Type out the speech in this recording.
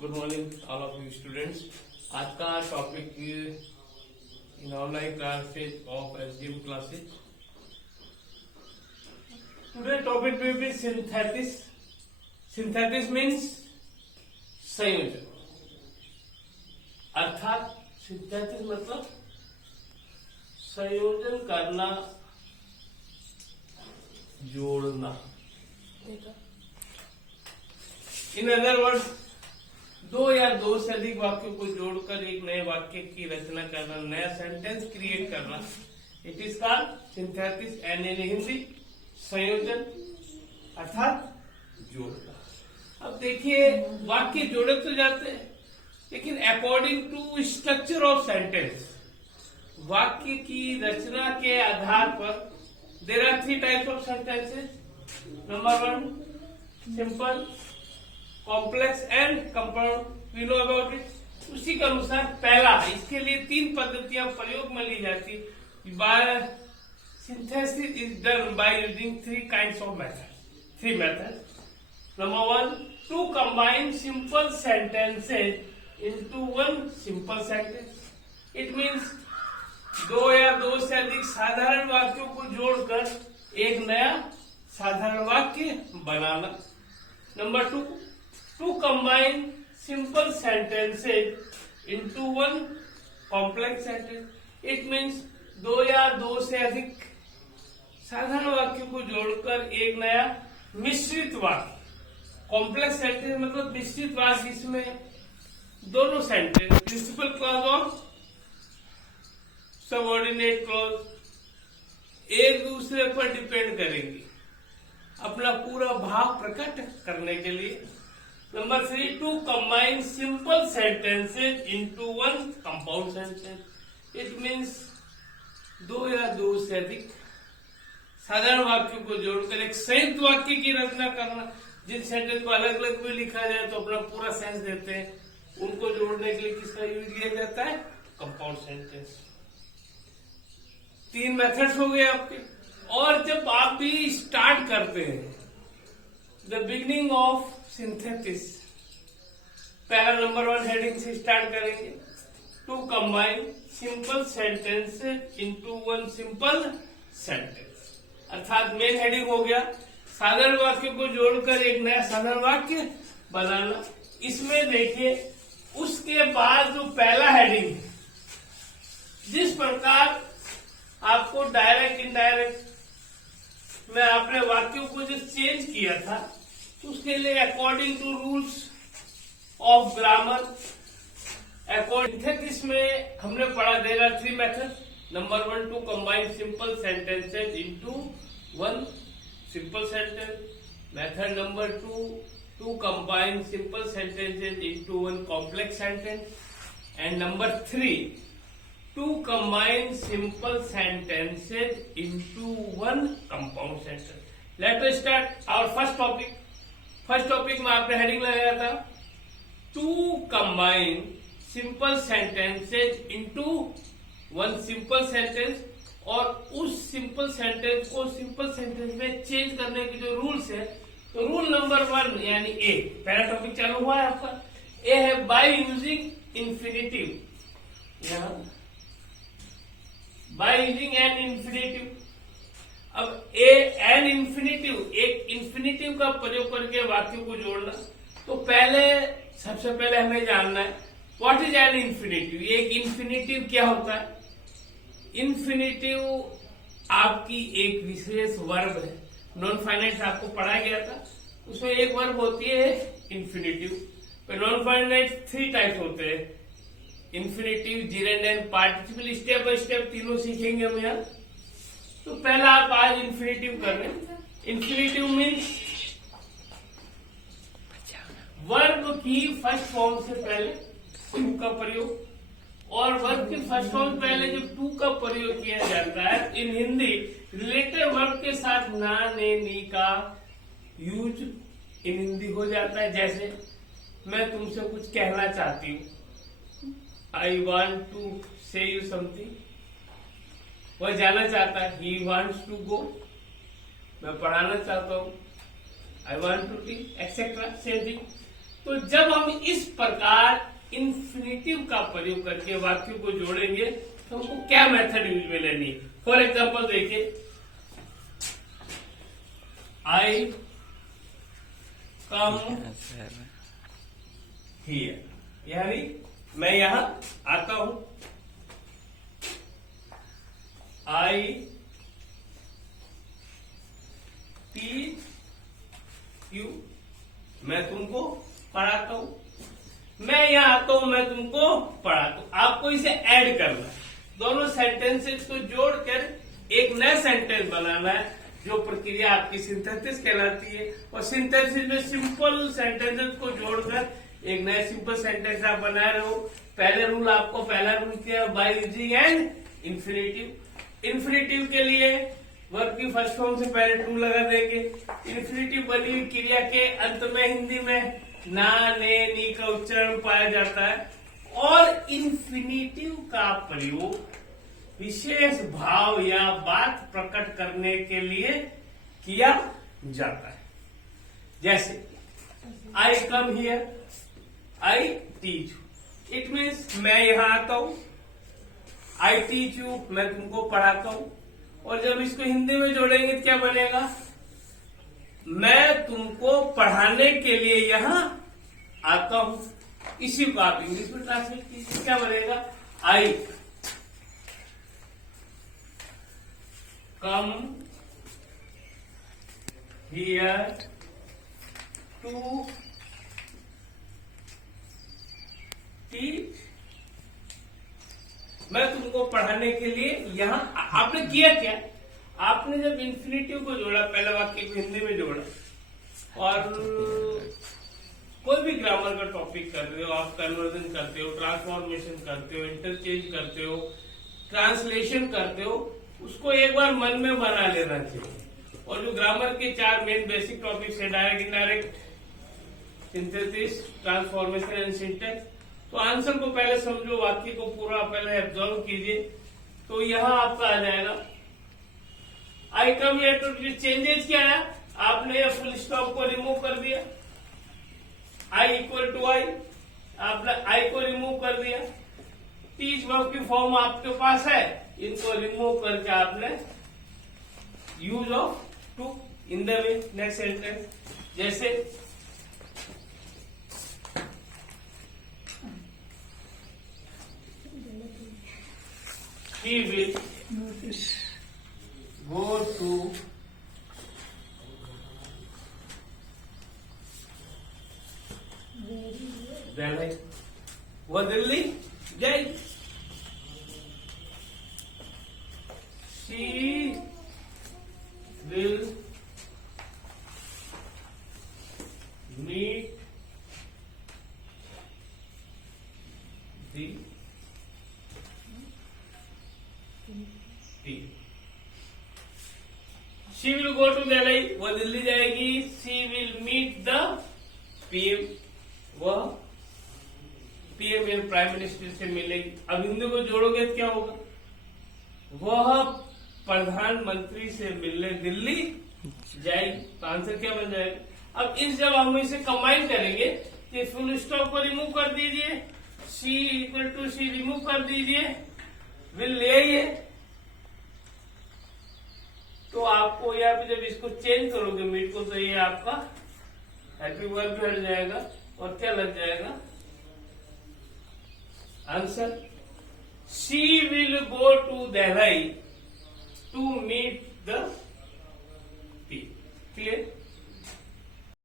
Good morning all of you students. आज का topic in online classes of SDM classes. Today topic will be synthesis. Synthesis means संयोजन, अर्थात synthesis मतलब संयोजन करना, जोड़ना। इन अदर वर्ड्स, दो या दो से अधिक वाक्यों को जोड़कर एक नए वाक्य की रचना करना, नया सेंटेंस क्रिएट करना, it is called synthesis and in Hindi संयोजन अर्थात जोड़ना। अब देखिए, वाक्य जोड़े तो जाते हैं, लेकिन according to structure of sentence, वाक्य की रचना के आधार पर there are 3 types of sentences. Number 1 simple, complex and compound. We know about it. उसी के अनुसार पहला, इसके लिए 3 पद्धतियां प्रयोग में ली जाती। Synthesis is done by using 3 kinds of method. 3 method. Number 1 to combine simple sentences into one simple sentence. It means दो या दो से अधिक साधारण वाक्यों को जोड़कर एक नया साधारण वाक्य बनाना। Number 2 to combine simple sentences into one complex sentence. It means दो या दो से अधिक साधारण वाक्यों को जोड़कर एक नया मिश्रित वाक्य। कॉम्प्लेक्स सेंटेंस मतलब मिश्रित वाक्य, इसमें दोनों सेंटेंस प्रिंसिपल क्लॉज और सबऑर्डिनेट क्लॉज एक दूसरे पर डिपेंड करेंगे अपना पूरा भाव प्रकट करने के लिए। Number 3 to combine simple sentences into one compound sentence. It means दो या दो से अधिक साधारण वाक्यों को जोड़कर एक संयुक्त वाक्य की रचना करना। जिन सेंटेंस को अलग अलग भी लिखा जाए तो अपना पूरा सेंस देते हैं, उनको जोड़ने के लिए किसका यूज लिया जाता है? Compound sentence. 3 मेथड्स हो गए आपके। और जब आप भी स्टार्ट करते हैं द बिगिनिंग ऑफ सिंथेसिस, पहला नंबर 1 हेडिंग से स्टार्ट करेंगे। To combine simple sentences into one simple sentence, अर्थात मेन हेडिंग हो गया साधारण वाक्य को जोड़कर एक नया साधारण वाक्य बनाना। इसमें देखिए, उसके बाद जो पहला हेडिंग है, जिस प्रकार आपको डायरेक्ट इनडायरेक्ट में आपने वाक्यों को जो चेंज किया था, उसके लिए according to rules of grammar, synthesis में हमने पढ़ा there are 3 method. Number 1 to combine simple sentences into one simple sentence. Method number 2 to combine simple sentences into one complex sentence. And number 3 to combine simple sentences into one compound sentence. Let us start our first topic. First topic में आपने heading लगाया था to combine simple sentences into one simple sentence, और उस simple sentence को simple sentence में change करने के जो रूल्स है, तो रूल नंबर 1 यानी ए, पहला टॉपिक चालू हुआ है आपका। ए है बाय यूजिंग इंफिनिटिव, यहाँ बाय यूजिंग एन इंफिनिटिव। अब एन इंफिनिटिव, एक इंफिनिटिव का प्रयोग करके वाक्यों को जोड़ना। तो सबसे पहले हमें जानना है व्हाट इज एन इंफिनिटिव। एक इंफिनिटिव क्या होता है? इंफिनिटिव आपकी एक विशेष वर्ब है। नॉन फाइनाइट आपको पढ़ाया गया था, उसमें एक वर्ब होती है इंफिनिटिव। नॉन फाइनाइट 3 टाइप्स होते हैं, infinitive, gerund and participle. Step by step तीनों सीखेंगे हम यहाँ। तो पहला आप आज इंफिनिटिव कर रहे हैं। इंफिनिटिव मीन्स वर्ब की फर्स्ट फॉर्म से पहले टू का प्रयोग, और वर्ब की फर्स्ट फॉर्म से पहले जब टू का प्रयोग किया जाता है इन हिंदी, रिलेटेड वर्ब के साथ ना, ने, नी का यूज इन हिंदी हो जाता है। जैसे मैं तुमसे कुछ कहना चाहती हूँ, I want to say you something. वह जाना चाहता है, he wants to go. मैं पढ़ाना चाहता हूँ, I want to teach, etc. Same thing. तो जब हम इस प्रकार इंफिनिटिव का प्रयोग करके वाक्यों को जोड़ेंगे तो हमको क्या मेथड यूज में लेनी है। फॉर एग्जाम्पल देखिए, आई कम हियर, यानी मैं यहां आता हूं। आई टीच यू, मैं तुमको पढ़ाता हूं। मैं यहां आता हूं, मैं तुमको पढ़ाता हूं। आपको इसे ऐड करना है, दोनों सेंटेंसेस को जोड़कर एक नया सेंटेंस बनाना है, जो प्रक्रिया आपकी सिंथेसिस कहलाती है। और सिंथेसिस में सिंपल सेंटेंसेस को जोड़कर एक नया सिंपल सेंटेंस आप बना रहे हो। पहला रूल क्या, by using an infinitive. Infinitive के लिए वर्ब की फर्स्ट फॉर्म से पहले टू लगा देंगे। इंफिनिटिव बनी हुई क्रिया के अंत में हिंदी में ना, ने, नी का उच्चारण पाया जाता है। और इंफिनिटिव का प्रयोग विशेष भाव या बात प्रकट करने के लिए किया जाता है। जैसे I come here, I teach you, it means मैं यहां आता हूं। आई टीच यू, मैं तुमको पढ़ाता हूं। और जब इसको हिंदी में जोड़ेंगे तो क्या बनेगा, मैं तुमको पढ़ाने के लिए यहां आता हूं। इसी को आप इंग्लिश में ट्रांसलेट कीजिए, क्या बनेगा, आई कम हियर टू टीच, मैं तुमको पढ़ाने के लिए यहां। आपने किया क्या, आपने जब इंफिनिटिव को जोड़ा, पहले वाक्य को हिंदी में जोड़ा, और कोई भी ग्रामर का टॉपिक कर रहे हो, आप कन्वर्जन करते हो, ट्रांसफॉर्मेशन करते हो, इंटरचेंज करते हो, ट्रांसलेशन करते हो, उसको एक बार मन में बना लेना चाहिए। और जो ग्रामर के 4 मेन बेसिक टॉपिक्स है, direct, indirect, synthesis, transformation and syntax, तो आंसर को पहले समझो, वाक्य को पूरा पहले एब्जॉर्व कीजिए, तो यहां आपका आ जाएगा आई कम हियर टू। चेंजेस क्या है, आपने फुल स्टॉप को रिमूव कर दिया, आई इक्वल टू आई, आपने आई को रिमूव कर दिया। टीच वर्ब की फॉर्म आपके पास है, इनको रिमूव करके आपने use of to in the next sentence. जैसे he will go to Delhi, वो दिल्ली जाएगी। she will meet the She will go to Delhi, वो दिल्ली जाएगी। She will meet the PM, वह PM या प्राइम मिनिस्टर से मिलेगी। अब हिंदी को जोड़ोगे तो क्या होगा, वह प्रधानमंत्री से मिलने दिल्ली जाएगी। तो आंसर क्या बन जाएगा। अब जब हम इसे कंबाइन करेंगे तो फुल स्टॉप को रिमूव कर दीजिए, सी इक्वल टू सी रिमूव कर दीजिए, विल ले आइए, तो आपको यहाँ पे जब इसको चेंज करोगे मीट को, तो ये आपका हैप्पी वर्ब भी हट जाएगा और क्या लग जाएगा answer. She will go to Delhi to meet the